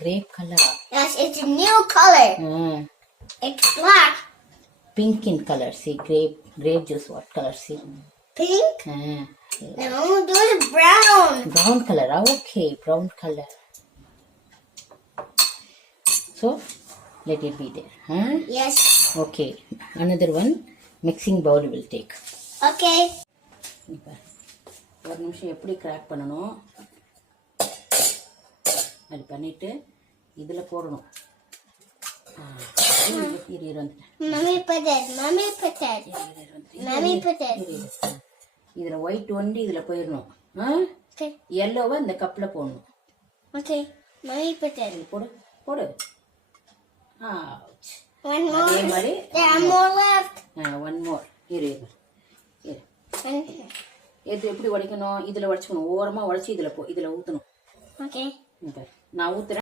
Grape color. Yes, it's a new color. It's black. Pink in color. See, grape juice. What color? See. Pink? Yeah. No, those brown. Brown color. Okay, brown color. So, let it be there. Yes. Okay. Another one. Mixing bowl will take. Okay. ஒரு நிமிஷம் எப்படி கிராக் பண்ணணும் அது பண்ணிட்டு இதில் போடணும். Mommy put it. Mommy put it. Mommy put it. இதில் ஒயிட் ஒண்டி இதில் போயிடணும். Okay. எல்லோவை இந்த கப்பில் போடணும். Okay. Mommy put it. போடு போடு. One more. அதே மாதிரி There are more left. One more. இரு இது எப்படி உடைக்கணும்? இதில் உடைச்சிக்கணும். ஓரமாக உடைச்சி இதில் ஊற்றணும். Okay. நான் ஊற்றுறேன்.